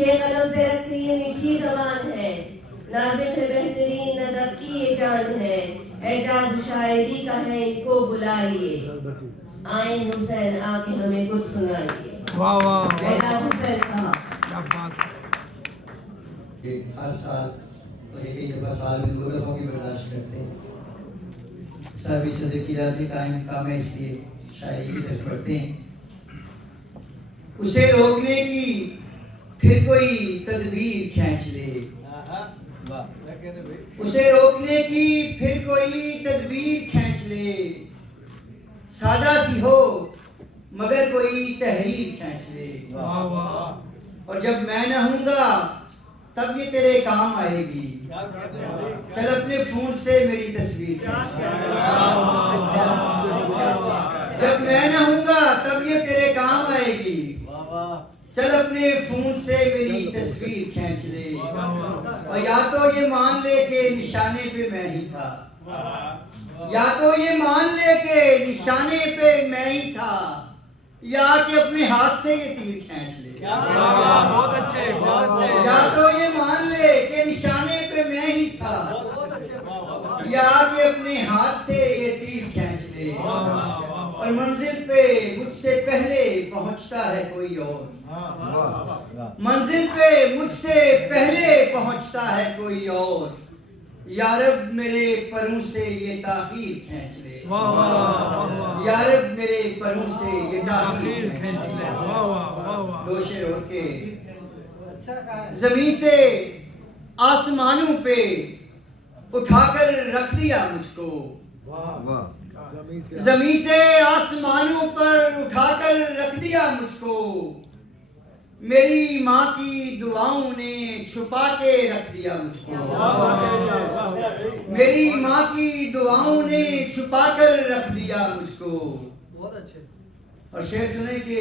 لکھے قلم پہ رکھتی یہ میٹھی زبان ہے، نازک ہے بہترین ادب کی یہ جان ہے، اعجاز شاعری کا ہے ان کو بلائیے، آئیں حسین آ کے ہمیں کچھ سنائیے۔ واہ واہ میرا حسین صاحب کیا بات ہے۔ ہر سال تو ایک دفعہ سال میں 2 دفعوں کی برداشت کرتے ہیں۔ سابق صدر کی راضی قائم کام ہے، اس لیے شاعری کی طرف پڑھتے ہیں۔ اسے روکنے کی پھر کوئی تدبیر کھینچ لے، اسے روکنے کی پھر کوئی تدبیر کھینچ لے، سادہ سی ہو مگر کوئی تحریر کھینچ لے، واہ واہ اور جب میں نہ ہوں گا تب یہ تیرے کام آئے گی، چل اپنے فون سے میری تصویر کھینچ لے، جب میں نہ ہوں گا تب یہ تیرے کام آئے گی، چل اپنے فون سے میری تصویر کھینچ لے، اور یا تو یہ مان لے کہ نشانے پہ میں ہی تھا، یا تو یہ مان لے کہ نشانے پہ میں ہی تھا، یا کہ اپنے ہاتھ سے یہ تیر کھینچ لے، بہت اچھے بہت اچھے۔ یا تو یہ مان لے کہ نشانے پہ میں ہی تھا، یا کہ اپنے ہاتھ سے یہ تیر کھینچ لے، اور منزل پہ مجھ سے پہلے پہنچتا ہے کوئی اور، منزل پہ مجھ سے پہلے پہنچتا ہے کوئی اور، یا رب میرے پروں سے یہ تاخیر کھینچ لے، یا رب میرے پروں سے یہ تاخیر کھینچ لے۔ دو شعر ہو کے زمین سے آسمانوں پہ اٹھا کر رکھ دیا مجھ کو، زمین سے آسمانوں پر اٹھا کر رکھ دیا مجھ کو، میری ماں کی دعاؤں نے چھپا کے رکھ دیا مجھ کو، میری ماں کی دعاؤں نے چھپا کر رکھ دیا مجھ کو۔ اور شعر سنے کہ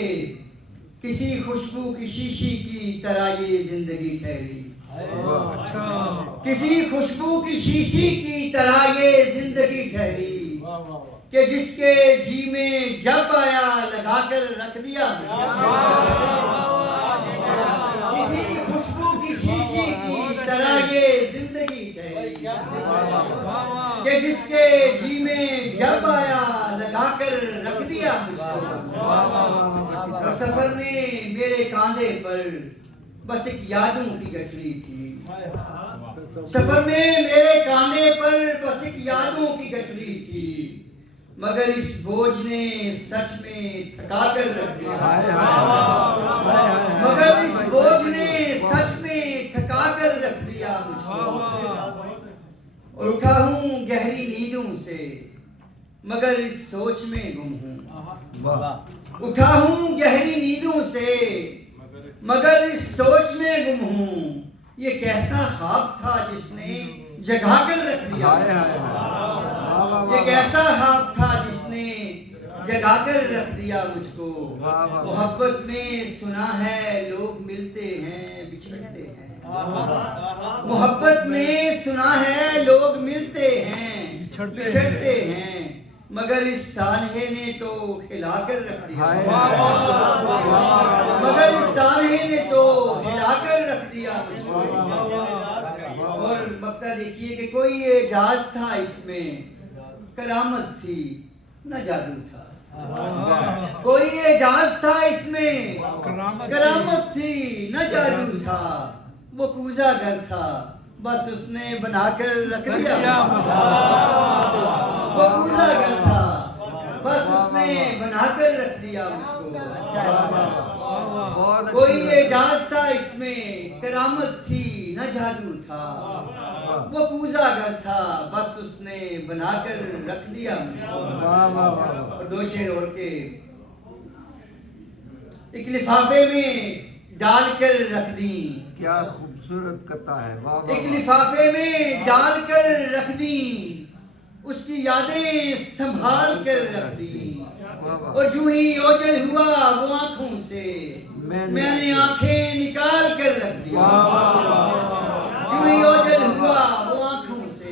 کسی خوشبو کی شیشی کی طرح یہ زندگی ٹھہری، کسی خوشبو کی شیشی کی طرح یہ زندگی ٹھہری، کہ جس کے جی میں جب آیا لگا کر رکھ دیا، کسی خوشبو کی شیشی کی طرح یہ زندگی ٹھہری، کہ جس کے جی میں جب آیا لگا کر رکھ دیا مجھ کو۔ اور سفر میں میرے کاندھے پر بس ایک یادوں کی گٹھری تھی، سفر میں میرے کاندھے پر بس ایک یادوں کی گٹھری تھی، مگر اس بوجھ نے سچ میں تھکا کر رکھ دیا، مگر اس بوجھ نے سچ میں تھکا کر رکھ دیا مجھ کو۔ اور اٹھا ہوں گہری نیندوں سے مگر اس سوچ میں گم ہوں، اٹھا ہوں گہری نیندوں سے مگر اس سوچ میں گم ہوں، یہ کیسا خواب تھا جس نے جگا کر رکھ دیا، یہ کیسا خواب تھا جس نے جگا کر رکھ دیا مجھ کو۔ محبت میں سنا ہے لوگ ملتے ہیں بچھڑتے ہیں، محبت میں سنا ہے لوگ ملتے ہیں بچھڑتے ہیں، مگر اس سانحے نے تو ہلا کر رکھ دیا، مگر اس سانحے نے تو ہلا کر رکھ دیا مجھ کو۔ اور مقطع دیکھیے کہ کوئی اعجاز تھا اس میں، کرامت تھی نہ جادو تھا، کوئی اعجاز تھا اس میں، کرامت تھی نہ جادو تھا، وہ کوزہ گر تھا بس اس نے بنا کر رکھ دیا، وہ کوزہ گر تھا بس اس نے بنا کر رکھ دیا مجھ کو۔ کوئی اعجاز تھا اس میں، کرامت تھی نہ جادو تھا، وہ کوزہ گر تھا بس اس نے بنا کر رکھ دیا مجھ کو۔ اور دو شعر اور کے ایک لفافے میں ڈال کر رکھ دی، کیا خوبصورت قطع ہے، واہ واہ۔ ایک لفافے میں ڈال کر رکھ دی، اس کی یادیں سنبھال کر رکھ دی، اور جو ہی اوجل ہوا وہ آنکھوں سے میں نے آنکھیں نکال کر رکھ دی، جو ہی اوجل ہوا وہ آنکھوں سے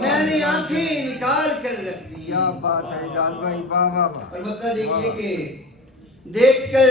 میں نے آنکھیں نکال کر رکھ دی۔ کیا بات ہے اعجاز بھائی، واہ واہ واہ۔ اور مطلب دیکھیے کہ دیکھ کر